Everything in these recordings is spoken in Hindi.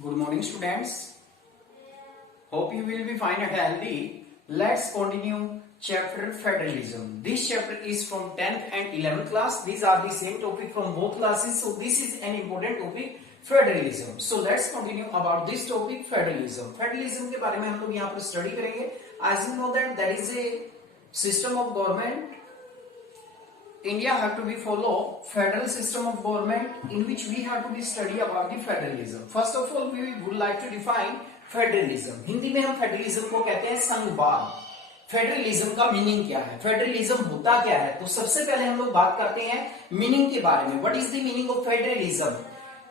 Good morning, students. Hope you will be fine and healthy. Let's continue chapter federalism. This chapter is from 10th and 11th class. These are the same topic from both classes. So this is an important topic, federalism. So let's continue about this topic, federalism. Federalism के बारे में हम लोग यहाँ पर study करेंगे. As you know that is a system of government. India have to be follow federal system of government in which we have to be study about the federalism. First of all, we would like to define federalism. Hindi में हम फेडरलिज्म को कहते हैं संघवाद. फेडरलिज्म का मीनिंग क्या है, फेडरलिज्म होता क्या है? तो सबसे पहले हम लोग बात करते हैं मीनिंग के बारे में. What is the meaning of federalism?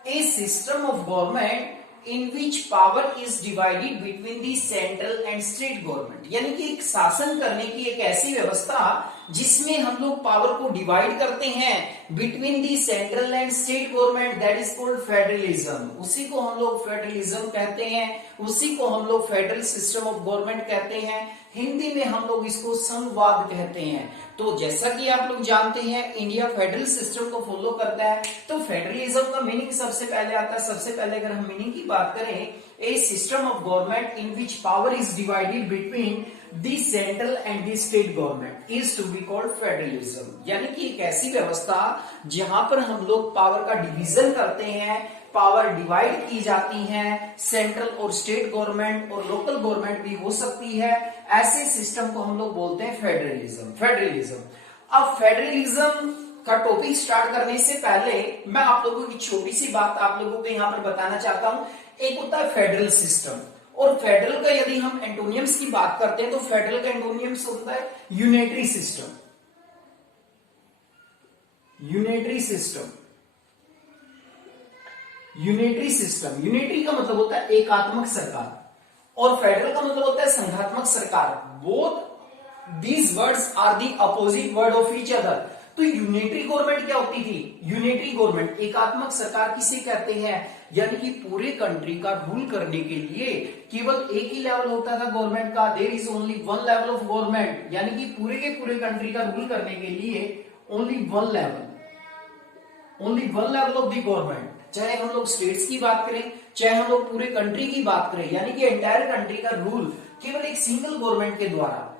A system of government in which power is divided between the central and state government. यानी कि एक शासन करने की एक ऐसी व्यवस्था जिसमें हम लोग पावर को डिवाइड करते हैं between the central and state government, that is called federalism. उसी को हम लोग फेडरलिज्म कहते हैं, उसी को हम लोग फेडरल सिस्टम ऑफ गवर्नमेंट कहते हैं. हिंदी में हम लोग इसको संघवाद कहते हैं. तो जैसा कि आप लोग जानते हैं इंडिया फेडरल सिस्टम को फॉलो करता है. तो फेडरलिज्म का मीनिंग सबसे पहले आता है. सबसे पहले अगर हम मीनिंग की बात करें, a system of government in which power is divided between the central and the state government is to be called federalism. यानी कि एक ऐसी व्यवस्था जहां पर हम लोग पावर का डिवीजन करते हैं, पावर डिवाइड की जाती है, सेंट्रल और स्टेट गवर्नमेंट और लोकल गवर्नमेंट भी हो सकती है. ऐसे सिस्टम को हम लोग बोलते हैं फेडरलिज्म. फेडरलिज्म. अब फेडरलिज्म का टॉपिक स्टार्ट करने से पहले मैं आप लोगों की छोटी सी बात आप लोगों को यहां पर बताना चाहता हूं. एक होता है फेडरल सिस्टम, और फेडरल का यदि हम एंटोनियम्स की बात करते हैं तो फेडरल का एंटोनियम्स होता है unitary system. Unitary system. Unitary system. Unitary का मतलब होता है एकात्मक सरकार, और फेडरल का मतलब होता है संघात्मक सरकार. Both these words are the opposite word of each other. तो यूनिटरी गवर्नमेंट क्या होती थी? यूनिटरी गवर्नमेंट, एकात्मक सरकार किसे कहते हैं? यानी कि पूरे कंट्री का रूल करने के लिए केवल एक ही लेवल होता था गवर्नमेंट का. There is only one level of government. यानी कि पूरे के पूरे कंट्री का रूल करने के लिए only one level of the government. चाहे हम लोग स्टेट्स की बात करें, चाहे हम लोग पूरे कंट्री की बात करें, यानी कि एंटायर कंट्री का रूल केवल एक सिंगल गवर्नमेंट के द्वारा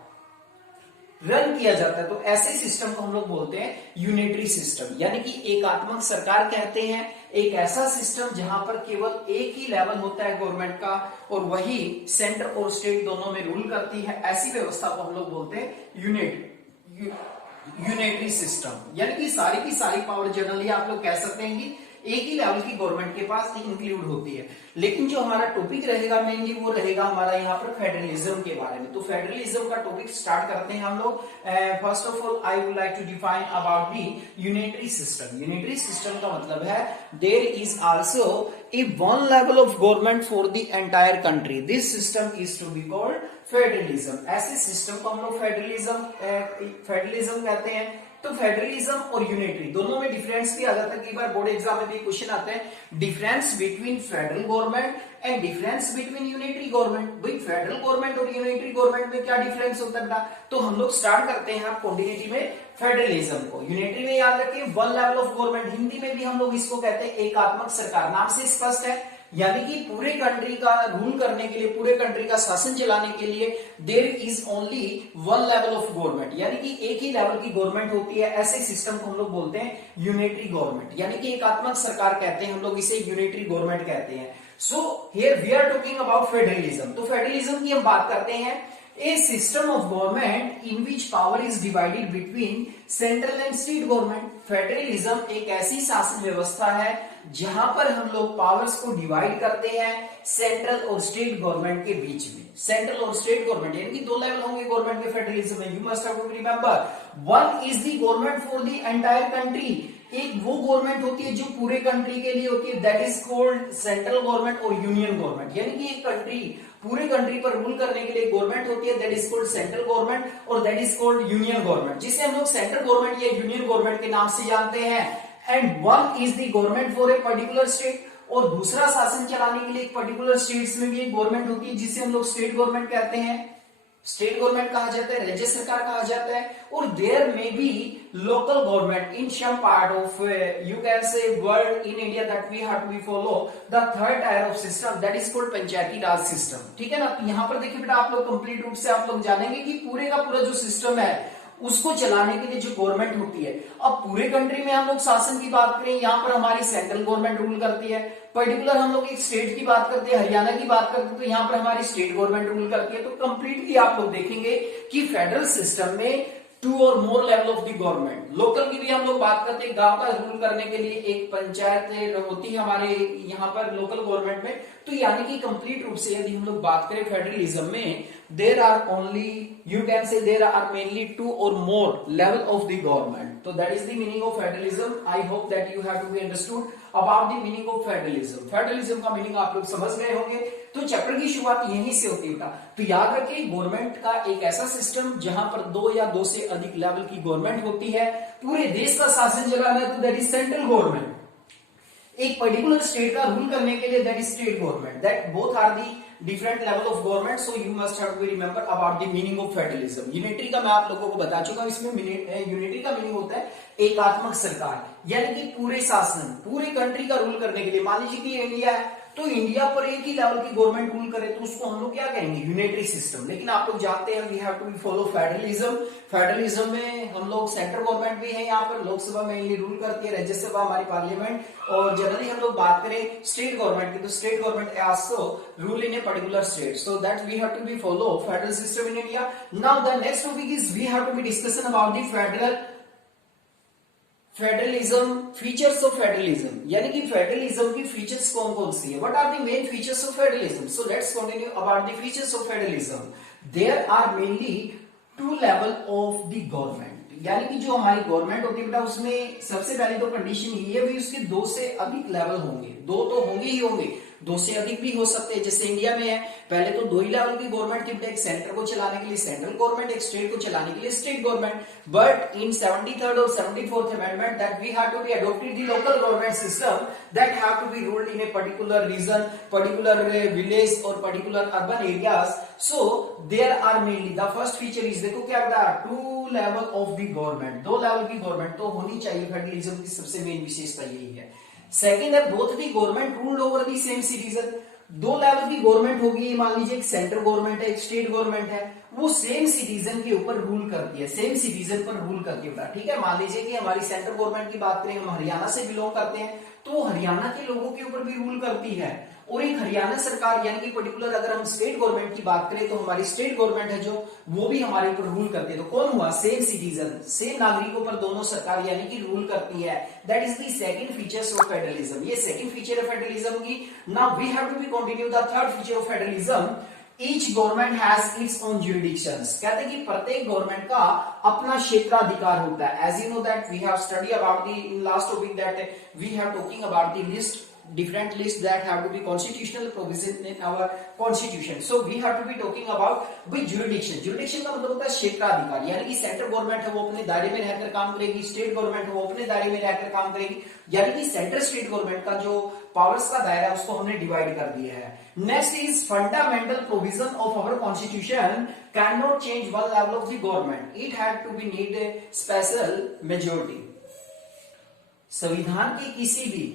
रन किया जाता है. तो ऐसे सिस्टम को हम लोग बोलते हैं यूनिटरी सिस्टम, यानी कि एकात्मक सरकार कहते हैं. एक ऐसा सिस्टम जहां पर केवल एक ही लेवल होता है गवर्नमेंट का और वही सेंटर और स्टेट दोनों में रूल करती है. ऐसी व्यवस्था को हम लोग बोलते हैं यूनिटरी सिस्टम. यानी कि सारी की सारी पावर जनरली आप लोग कह सकते हैं कि एक ही लेवल की गवर्नमेंट के पास इंक्लूड होती है. लेकिन जो हमारा टॉपिक रहेगा मेनली वो रहेगा हमारा यहाँ पर फेडरलिज्म के बारे में. तो फेडरलिज्म का टॉपिक स्टार्ट करते हैं हम लोग. First of all I would like to define about the unitary system. Unitary system का मतलब है there is also a one level of government for the entire country. This system is to be called federalism. ऐसे सिस्टम को हम लोग फेडरलिज्म कहते हैं. तो फेडरलिज्म और यूनिटरी दोनों में डिफरेंस भी आ जाता है. कई बार बोर्ड एग्जाम में भी क्वेश्चन आते हैं, difference between federal government and difference between unitary government. भाई फेडरल गवर्नमेंट और यूनिटरी गवर्नमेंट में क्या डिफरेंस होता है? तो हम लोग स्टार्ट करते हैं कॉन्टिन्यूटी में फेडरलिज्म को. यूनिटरी में याद रखिए one level of government. Hindi में भी हम लोग इसको कहते हैं एकात्मक सरकार. नाम से स्पष्ट है, यानी कि पूरे कंट्री का रूल करने के लिए, पूरे कंट्री का शासन चलाने के लिए there is only one level of government, यानी कि एक ही लेवल की गवर्नमेंट होती है. ऐसे सिस्टम को हम लोग बोलते हैं यूनिटरी गवर्नमेंट, यानी कि एकात्मक सरकार कहते हैं हम लोग इसे, यूनिटरी गवर्नमेंट कहते हैं. So here we are talking about federalism. तो फेडरलिज्म की हम बात करते हैं. A system of government in which power is divided between central and state government. Federalism एक ऐसी शासन व्यवस्था है जहां पर हम लोग पावर्स को डिवाइड करते हैं सेंट्रल और स्टेट गवर्नमेंट के बीच में. सेंट्रल और स्टेट गवर्नमेंट यानी कि दो लेवल होंगे गवर्नमेंट के फेडरलिज्म में. You must have to remember, one is the government for the entire country. एक वो गवर्नमेंट होती है जो पूरे कंट्री के लिए होती है, that is called central government और यूनियन गवर्नमेंट. यानी कि एक कंट्री, पूरे कंट्री पर रूल करने के लिए गवर्नमेंट होती है, that is called central government, और that is called union government, जिसे हम लोग सेंट्रल गवर्नमेंट या यूनियन गवर्नमेंट के नाम से जानते हैं. And one is the government for a particular state. और दूसरा शासन चलाने के लिए एक पर्टिकुलर स्टेट्स में भी एक गवर्नमेंट होती है जिसे हम लोग स्टेट गवर्नमेंट कहते हैं. स्टेट गवर्नमेंट कहा जाता है, राज्य सरकार कहा जाता है, और देयर में be local government in some part of you can say world in India that we have to be follow the third tier of system that is called Panchayati Raj system. ठीक है ना। तो यहां पर देखिए बेटा आप लोग कंप्लीट रूप से आप लोग जानेंगे कि पूरे का पूरा जो सिस्टम है उसको चलाने के लिए जो गवर्नमेंट होती है, अब पूरे कंट्री में हम लोग शासन की बात करें, यहाँ पर हमारी सेंट्रल गवर्नमेंट रूल करती है। पर्टिकुलर हम लोग एक स्टेट की बात करते हैं, हरियाणा की बात करते हैं, तो यहाँ पर हमारी स्टेट गवर्नमेंट रूल करती है। तो कंप्लीटली आप लोग देखेंगे कि फेडरल सिस्टम में 2 और more level of the government. Local की भी हम लोग बात करते हैं, गांव का रूल करने के लिए एक पंचायत होती है हमारे यहाँ पर लोकल गवर्नमेंट में। तो यानी कि कंप्लीट रूप से यदि हम लोग बात करें फेडरलिज्म में, there are only you can say there are mainly 2 और more level of the government. तो that is the meaning of federalism. I hope that you have to be understood about the meaning of federalism. Federalism का मीनिंग आप लोग समझ गए होंगे। तो चैप्टर की शुरुआत यहीं से होती है। तो याद रखिए गवर्नमेंट का एक ऐसा सिस्टम जहां पर 2 या 2 से अधिक लेवल की गवर्नमेंट होती है, पूरे देश का शासन चलाना है तो दैट इज सेंट्रल गवर्नमेंट। एक पर्टिकुलर स्टेट का रूल करने के लिए that is state government. That both are the different level of government. So you must have to remember about the meaning of federalism. Unitary का मैं आप लोगों को बता चुका हूं। इसमें यूनिटरी का मीनिंग होता है एकात्मक सरकार, यानी कि पूरे शासन पूरे कंट्री का रूल करने के लिए। मान लीजिए कि इंडिया है तो इंडिया पर एक ही लेवल की गवर्नमेंट रूल करे तो उसको हम लोग क्या कहेंगे, यूनिटरी सिस्टम। लेकिन आप लोग जानते हैं we have to be follow federalism. Federalism में हम लोग सेंट्रल गवर्नमेंट भी है, यहाँ पर लोकसभा मेनली रूल करती है, राज्यसभा हमारी पार्लियामेंट, और जनरली हम लोग बात करें स्टेट गवर्नमेंट की तो state government also rule in a particular state. So that we have to be follow federal system in India. Now the next topic is we have to be discussion about the federalism, features of federalism, यानी कि फेडरलिज्म की फीचर्स कौन कौन सी है, what are the main features of federalism. So let's continue about the features of federalism. There are mainly 2 level of the government, यानी कि जो हमारी गवर्नमेंट होती है बेटा उसमें सबसे पहली तो कंडीशन ये है भी उसके 2 से अधिक लेवल होंगे। 2 तो होंगे ही होंगे, 2 से अधिक भी हो सकते हैं। जैसे इंडिया में है पहले तो 2 ही लेवल की गवर्नमेंट थी, एक सेंटर को चलाने के लिए सेंट्रल गवर्नमेंट, एक स्टेट को चलाने के लिए state government. But in 73rd और 74th amendment that we have to be adopted the local government system that have to be ruled in a particular region, particular village और particular urban areas. So there are mainly the first feature is, देखो क्या बता, 2 level of the government, 2 level की गवर्नमेंट तो होनी चाहिए। फेडरलिज्म की सबसे मेन विशेषता यही है। सेकेंड है both the government ruled over the same citizen. 2 level की गवर्नमेंट होगी, मान लीजिए एक सेंट्रल गवर्नमेंट है एक स्टेट गवर्नमेंट है, वो सेम सिटीजन के ऊपर रूल करती है, सेम सिटीजन पर रूल करती है। ठीक है, मान लीजिए कि हमारी सेंट्रल गवर्नमेंट की बात करें, हम हरियाणा से बिलोंग करते हैं तो हरियाणा के लोगों के ऊपर भी रूल करती है। और एक हरियाणा सरकार यानी कि पर्टिकुलर अगर हम स्टेट गवर्नमेंट की बात करें तो हमारी स्टेट गवर्नमेंट है जो वो भी हमारे ऊपर रूल करती है। तो कौन हुआ, सेम सिटीजन, सेम नागरिकों पर दोनों सरकार यानी कि रूल करती है। That is the second features of federalism. ये सेकंड फीचर है फेडरलिज्म की। Now we have to be continue the third feature of federalism. Each government has its own jurisdictions. कहते हैं कि प्रत्येक गवर्नमेंट का अपना क्षेत्राधिकार होता है। As you know that we have study about the in last topic that we have talking about the list, different lists that have to be constitutional provision in our constitution. So we have to be talking about with jurisdiction. Jurisdiction का मतलब होता है क्षेत्राधिकार, यानी कि सेंट्रल गवर्नमेंट है वो अपने दायरे में रहकर काम करेगी, स्टेट गवर्नमेंट है वो अपने दायरे में रहकर काम करेगी। यानी कि सेंट्रल स्टेट गवर्नमेंट का जो पावर्स का दायरा है उसको हमने डिवाइड कर दिया है। Next is fundamental provision of our constitution can not change one level of the government, it had to be need special majority. संविधान की किसी भी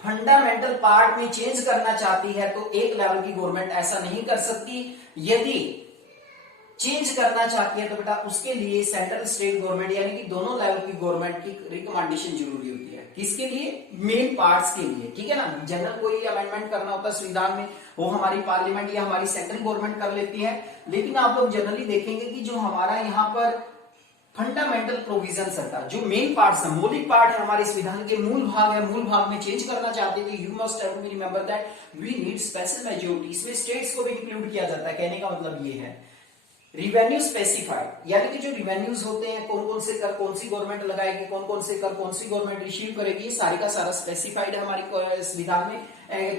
फंडामेंटल पार्ट में चेंज करना चाहती है तो एक लेवल की गवर्नमेंट ऐसा नहीं कर सकती। यदि चेंज करना चाहती है तो बेटा उसके लिए सेंट्रल स्टेट गवर्नमेंट यानी कि दोनों लेवल की गवर्नमेंट की रिकमेंडेशन जरूरी होती है। किसके लिए, मेन पार्ट्स के लिए। ठीक है ना, जनरल कोई अमेंडमेंट करना होता है संविधान में वो हमारी पार्लियामेंट या हमारी सेंट्रल गवर्नमेंट कर लेती है। लेकिन आप लोग जनरली देखेंगे कि जो हमारा यहाँ पर फंडामेंटल प्रोविजन सरकार जो मेन पार्ट है, मौलिक पार्ट है हमारे संविधान के, मूल भाग है, मूल भाग में चेंज करना चाहते हैं, you must have to remember that we need special majority. इसमें स्टेट्स को भी इंक्लूड किया जाता है। कहने का मतलब ये है रिवेन्यू स्पेसिफाइड, यानी कि जो रिवेन्यूज होते हैं कौन कौन से कर कौन सी गवर्नमेंट लगाएगी, कौन कौन से कर कौन सी गवर्नमेंट रिसीव करेगी, सारी का सारा स्पेसिफाइड है हमारी संविधान में,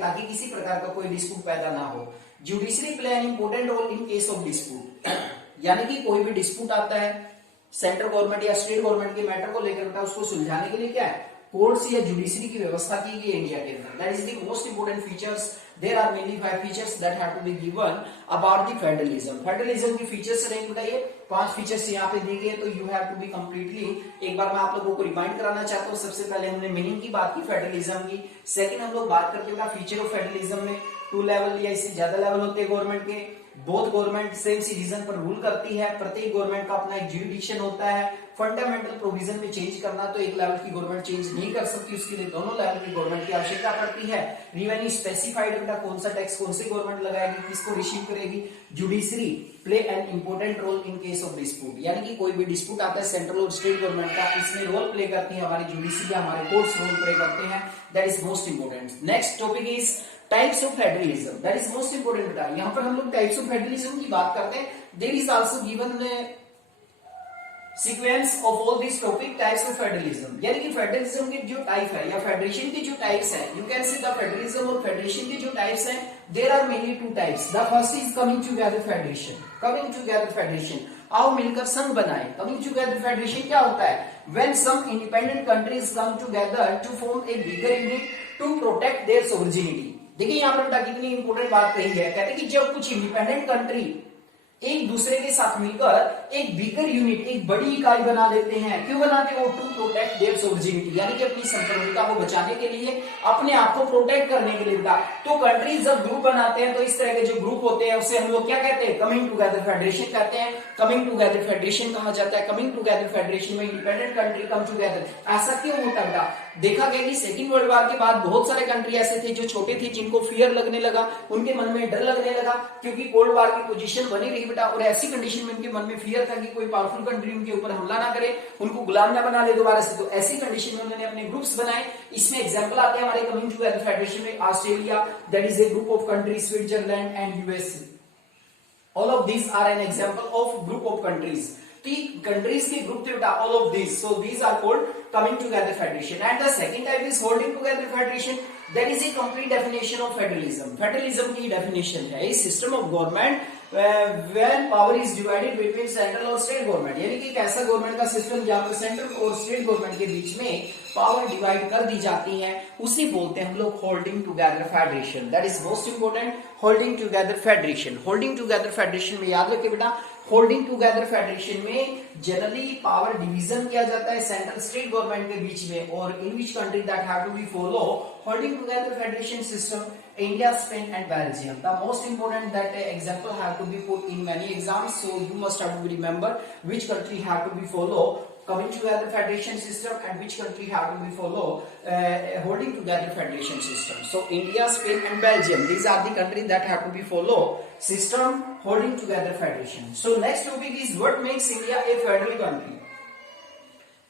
ताकि किसी प्रकार का कोई डिस्प्यूट पैदा ना हो। Judiciary play an important role in case of dispute, यानी कि कोई भी डिस्प्यूट आता है सेंट्रल गवर्नमेंट या स्टेट गवर्नमेंट के मैटर को लेकर बेटा उसको सुलझाने के लिए क्या है, कोर्ट्स या जुडिशरी की व्यवस्था की गई इंडिया के अंदर। That is the most important features. There are mainly 5 features that have to be given about the federalism. Federalism की फीचर्स रहेंगे बेटा ये 5 फीचर्स यहाँ पे दिए गए, तो you have to be completely, एक बार मैं आप लोगों को रिमाइंड कराना चाहता हूँ। सबसे पहले हमने मीनिंग की बात की फेडरलिज्म की। सेकंड हम लोग बात करते हैं फीचर ऑफ फेडरलिज्म में 2 लेवल या इससे ज्यादा लेवल होते हैं गवर्नमेंट के। बोथ गवर्नमेंट सेम सी रीजन पर रूल करती है। प्रत्येक गवर्नमेंट का अपना एक ज्यूरिडिक्शन होता है। फंडामेंटल प्रोविजन में चेंज करना तो एक लेवल की गवर्नमेंट चेंज नहीं कर सकती, उसके लिए दोनों लेवल की गवर्नमेंट की आवश्यकता पड़ती है। रेवेन्यू स्पेसिफाइड बेटा कौन सा टैक्स कौन सी गवर्नमेंट लगाएगी, किसको रिसीव करेगी। Judiciary play an important role in case of dispute, यानी कि कोई भी डिस्प्यूट आता है सेंट्रल और स्टेट गवर्नमेंट का, इसमें रोल प्ले करती है हमारी जुडिशरी या हमारे कोर्ट्स रोल प्ले करते हैं। That is most important. Next topic is types of federalism. That is most important बेटा। यहां पर हम लोग टाइप्स ऑफ फेडरलिज्म की बात करते हैं। There is also given sequence of all this topic types of federalism, यानी कि फेडरलिज्म के जो टाइप है या फेडरेशन के जो टाइप्स है, you can see the federalism और फेडरेशन के जो टाइप्स हैं, there are mainly 2 types. The first is coming together federation. Coming together federation, आओ मिलकर संघ बनाएं। कमिंग टुगेदर फेडरेशन क्या होता है? When some independent countries come together to form a bigger unit to protect their sovereignty. देखिए यहां पर कितनी इंपोर्टेंट बात कही है। कहते हैं कि जब कुछ इंडिपेंडेंट कंट्री एक दूसरे के साथ मिलकर एक बिगर यूनिट, एक बड़ी इकाई बना लेते हैं। क्यों बनाते हैं? वो टू प्रोटेक्ट देयर सोवरेनिटी, यानी कि अपनी संप्रभुता को बचाने के लिए, अपने आप को प्रोटेक्ट करने के लिए। तो कंट्रीज जब ग्रुप बनाते हैं तो इस तरह के जो ग्रुप होते हैं उसे हम लोग क्या कहते हैं? कमिंग टुगेदर फेडरेशन कहते हैं। कमिंग टुगेदर फेडरेशन कहा जाता है। कमिंग टुगेदर फेडरेशन में इंडिपेंडेंट कंट्री कम टुगेदर। ऐसा क्यों होता है? देखा गया कि सेकंड वर्ल्ड वॉर के बाद बहुत सारे कंट्री ऐसे थे जो छोटे थे, जिनको फियर लगने लगा, उनके मन में डर लगने लगा, क्योंकि कोल्ड वॉर की पोजीशन बनी रही बेटा। और ऐसी कंडीशन में उनके मन में फियर था कि कोई पावरफुल कंट्री उनके ऊपर हमला ना करे, उनको गुलाम ना बना ले दोबारा से। तो ऐसी कंडीशन में उन्होंने अपने ग्रुप्स बनाए। इसमें एग्जांपल आते हैं हमारे कमिंग टुगेदर फेडरेशन में Australia, that is a group of countries, Switzerland and USA. All of these are an example of group of countries. Countries के ग्रुप थे बेटा, all of these, so these are called coming together federation. And the second type is holding together federation. That is a complete definition of federalism. Federalism की डेफिनेशन है a system of government when power is divided between central और स्टेट गवर्नमेंट, यानी कि एक ऐसा गवर्नमेंट का सिस्टम जहां पर सेंट्रल और स्टेट गवर्नमेंट के बीच में पावर डिवाइड कर दी जाती है, उसे बोलते हैं हम लोग holding together federation. That is most important, holding together federation. Holding together federation में याद रखिए बेटा, होल्डिंग टुगेदर फेडरेशन में जनरली पावर डिवीजन किया जाता है सेंट्रल स्टेट गवर्नमेंट के बीच में। और in which country that have to be follow holding together federation system? India, Spain and Belgium. The most important that example have to be put in many exams, so you must have to remember which country have to be follow coming together federation system and which country have to be follow holding together federation system. So India, Spain and Belgium, these are the countries that have to be follow system holding together federation. So next topic is what makes India a federal country.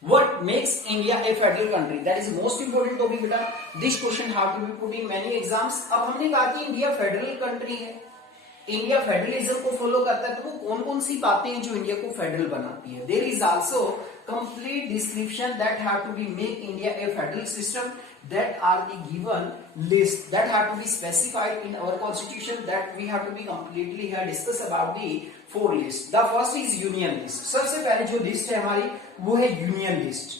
What makes India a federal country? That is most important topic बेटा. This question have to be put in many exams. अब हमने कहा कि इंडिया फेडरल कंट्री है, इंडिया फेडरलिज्म को फॉलो करता है, तो वो कौन कौन सी बातें हैं जो इंडिया को फेडरल बनाती है? There is also complete description that have to be make India a federal system, that are the given list that have to be specified in our constitution, that we have to be completely here discuss about the 4 list. The first is union list. सबसे पहले जो लिस्ट है हमारी वो है यूनियन लिस्ट,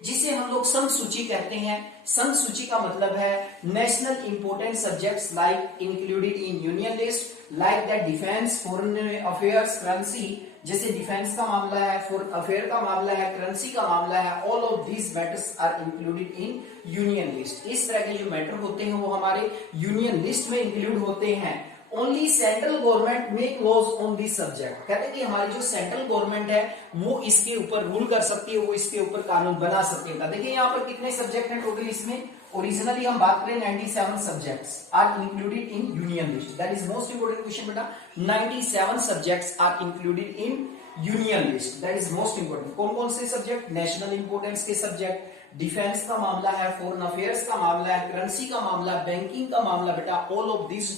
जिसे हम लोग संघ सूची कहते हैं। संघ सूची का मतलब है national important subjects like included in union list, like that defence, foreign affairs, currency, जैसे डिफेंस का मामला है, फॉरेन अफेयर का मामला है, करेंसी का मामला है। All of these matters are included in union list. इस तरह के जो मैटर होते हैं वो हमारे यूनियन लिस्ट में इंक्लूड होते हैं। Only central government make laws on this subject. कहते हैं कि हमारी जो सेंट्रल गवर्नमेंट है वो इसके ऊपर रूल कर सकती है, वो इसके ऊपर कानून बना सकती है। देखिए यहाँ पर कितने सब्जेक्ट हैं टोटल इसमें? ओरिजिनली हम बात करें 97 subjects are included in union list. That is most important question बेटा। 97 subjects are included in union list. That is most important. कौन कौन से सब्जेक्ट? नेशनल इंपोर्टेंस के सब्जेक्ट, डिफेंस का मामला है, फॉरेन अफेयर्स का मामला है, करेंसी का मामला, बैंकिंग का मामला बेटा। All of this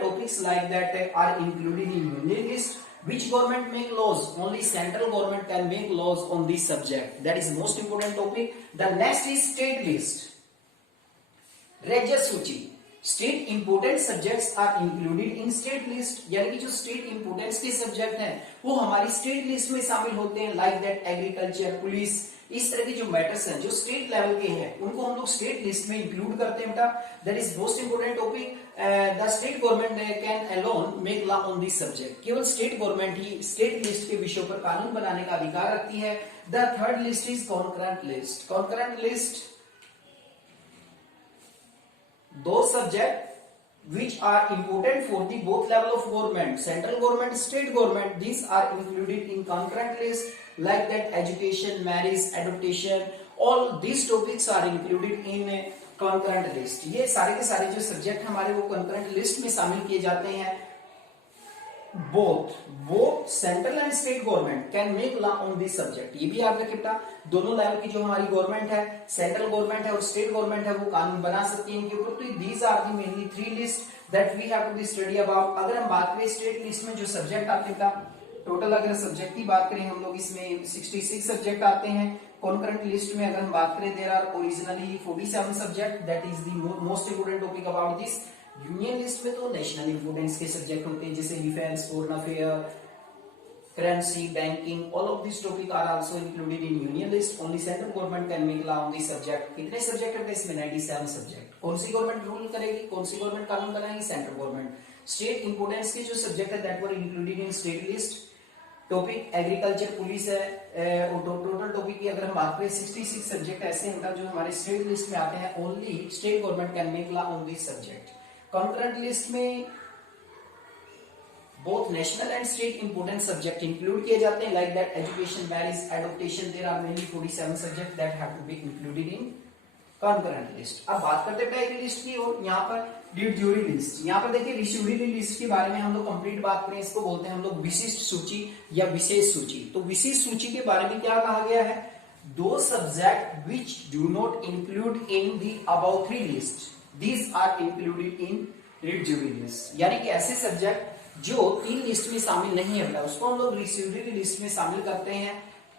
topics like that are included in union list. Which government make laws? Only central government can make laws on this subject. That is most important topic. The next is state list. राज्य सूची। State important subjects are included in state list, यानी कि जो स्टेट इंपोर्टेंस के सब्जेक्ट हैं वो हमारी स्टेट लिस्ट में शामिल होते हैं। लाइक दैट एग्रीकल्चर, पुलिस, इस तरह के जो मैटर्स हैं जो स्टेट लेवल के हैं उनको हम लोग स्टेट लिस्ट में इंक्लूड करते हैं बेटा। That is most important topic. The state government can alone make law on this subject. केवल स्टेट गवर्नमेंट ही स्टेट लिस्ट के विषयों पर कानून बनाने का अधिकार रखती है। The third list is concurrent list. Concurrent list those subject which are important for the both level of government, central government, state government, these are included in concurrent list, like that education, marriage, adoption, all these topics are included in concurrent list। ये सारे के सारे जो सब्जेक्ट हमारे वो concurrent list में शामिल किए जाते हैं। both central and state government can make law on this subject. ये भी याद रखिए बेटा, दोनों लेवल की जो हमारी गवर्नमेंट है, सेंट्रल गवर्नमेंट है और स्टेट गवर्नमेंट है, वो कानून बना सकती है इनके ऊपर। तो these are the mainly 3 list that we have to be study about. अगर हम बात करें स्टेट लिस्ट में जो सब्जेक्ट आते हैं, टोटल अगर सब्जेक्ट की बात करें हम लोग इसमें 66 सब्जेक्ट आते हैं। कॉन्करेंट लिस्ट में अगर हम बात करें there are originally 47 subject. That is the most important topic about this. Union list में तो नेशनल इंपोर्टेंस के सब्जेक्ट होते हैं जैसे defence, foreign affair, currency, banking, all of this topic are also included in union list. Only central government can make law on this subject. कितने सब्जेक्ट है इसमें? 97 सब्जेक्ट। कौन सी गवर्नमेंट रूल करेगी, कौन सी गवर्नमेंट कानून बनाएगी? Central government. स्टेट इंपोर्टेंस के जो सब्जेक्ट है that were included in state list. Topic agriculture, police है। टोटल टॉपिक की अगर हम बात करें 66 सब्जेक्ट ऐसे हैं जो हमारे स्टेट लिस्ट में आते हैं। Only state government can make law on this subject. Concurrent list में both national and state important subject include किए जाते हैं, like that education, marriage, adoption, there are mainly 47 subject that have to be included in concurrent list। अब बात करते हैं प्राइमरी लिस्ट की और यहाँ पर डी ड्यूरी लिस्ट। यहाँ पर देखिए ड्यूरी लिस्ट के बारे में हम लोग कंप्लीट बात करें, इसको बोलते हैं हम लोग विशिष्ट सूची या विशेष सूची। तो विशिष्ट सूची के बारे में क्या कहा गया है? दो subject which do not include in the above 3 list, these are included in the residuary list. यानी कि ऐसे सब्जेक्ट जो 3 लिस्ट में शामिल नहीं है उसको हम लोग रिसीवरी लिस्ट में शामिल करते हैं,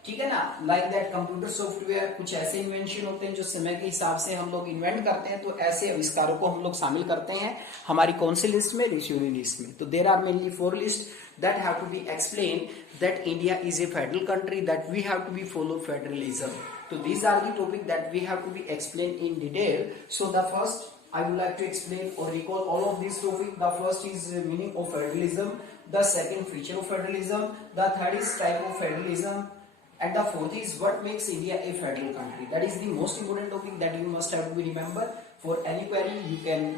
ठीक है ना। लाइक दैट कंप्यूटर सॉफ्टवेयर, कुछ ऐसे इन्वेंशन होते हैं जो समय के हिसाब से हम लोग इन्वेंट करते हैं, तो ऐसे आविष्कारों को हम लोग शामिल करते हैं हमारी कौन सी लिस्ट में? रिसीवरी लिस्ट में। तो there are mainly 4 list that have to be explain that India is a federal country, that we have to be follow federalism. तो these are the topic that we have to be explain in detail. So the first I would like to explain or recall all of these topics. The first is meaning of federalism, the second feature of federalism, the third is type of federalism, and the fourth is what makes India a federal country. That is the most important topic that you must have to be remember. For any query you can